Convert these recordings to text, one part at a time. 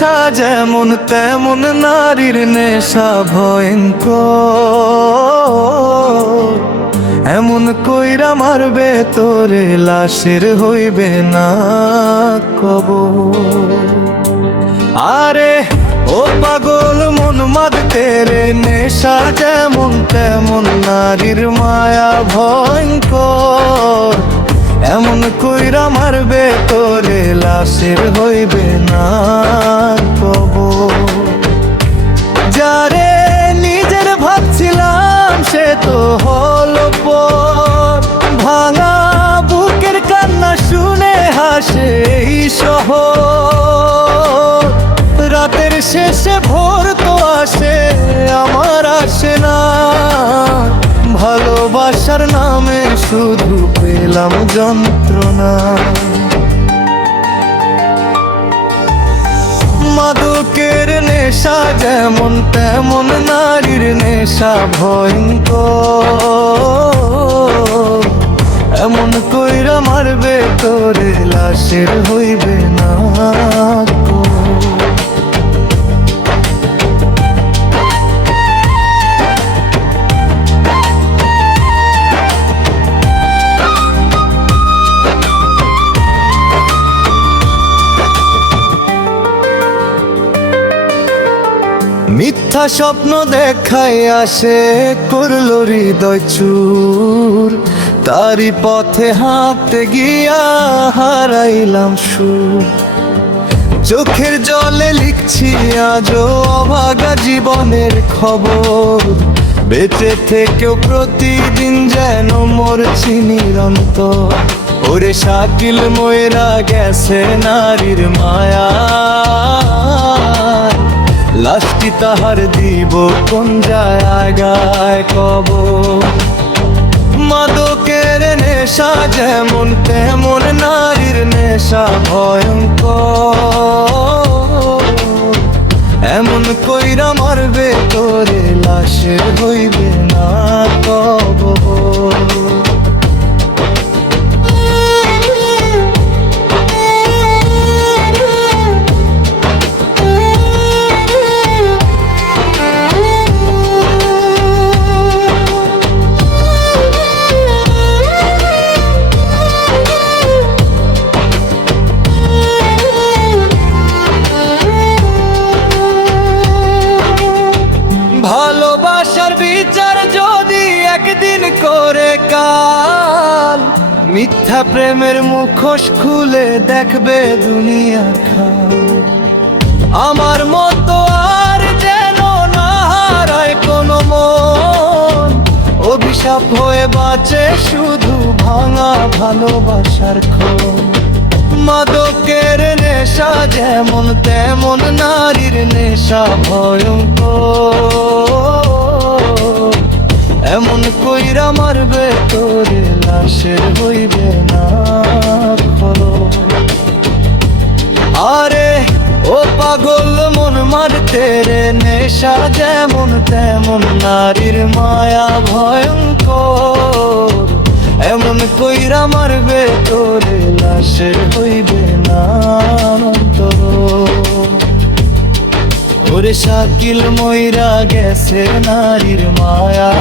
নেশা যেমন তেমন নারীর নেশা ভয়ঙ্কর। এমন কইরা মারবে তোরে লাশের হইবে না কবর। আরে ও পাগল মন মারতে রে, নেশা যেমন তেমন নারীর মায়া ভয়ঙ্কর। এমন কইরা মারবে তোরে লাশের হইবে না কবর। যারে নিজের ভাবছিলাম সে তো হলো পর। ভাঙা বুকের কান্না শুনে হাসে এই শহর। রাতের শেষে ভোর তো আসে, আমার আসে না। ভালোবাসার নামে শুধু পেলাম যন্ত্রণা। মাদকের নেশা যেমন তেমন নারীর নেশা ভয়ঙ্কর। এমন কইরা মারবে তোরে লাশের হইবে না কবর। মিথ্যা স্বপ্ন দেখাই আসে করলো হৃদয় চুর। তারি পথে হাঁটতে গিয়া হারাইলাম সুর। চোখের জলে লিখছি আজও অভাগা জীবনের খবর। বেঁচে থেকেও প্রতিদিন যেন মরছি নিরন্তর। ওরে শাকিল ময়রা গেছে নারীর মায়া, লাশটি তাহার দিব কোন জায়গায় কবর। মাদকের নেশা যেমন তেমন নারীর নেশা ভয়ঙ্কর। এমন কইরা মারবে তোরে লাশের হইবে না কবর। ভালোবাসার বিচার যদি একদিন করে কাল, মিথ্যা প্রেমের মুখোশ খুলে দেখবে দুনিয়া খাল। আমার মতো আর যেন না হারায় কোনো মন। অভিশাপ হয়ে বাঁচে শুধু ভাঙা ভালোবাসার ক্ষণ। মাদকের নেশা যেমন তেমন নারীর নেশা ভয়ঙ্কর। এমন কইরা মারবে তোরে লাশের হইবে না খবর। আরে ও পাগল মন মারতে রে, নেশা যেমন তেমন নারীর মায়া ভয়ঙ্কর। এমন কইরা মারবে তোরে লাশের হইবে না অন্তর। ওরে শাকিল ময়রা গেছে নারীর মায়া,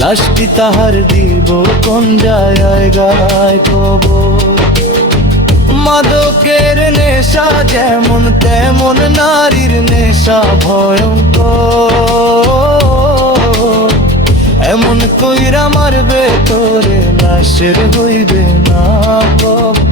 লাশটি তাহার দিব কোন জায়গায় কবর। মাদকের নেশা যেমন তেমন নারীর নেশা ভয়ঙ্কর। এমন কইরা মারবে তোরে লাশের হইবে না কবর।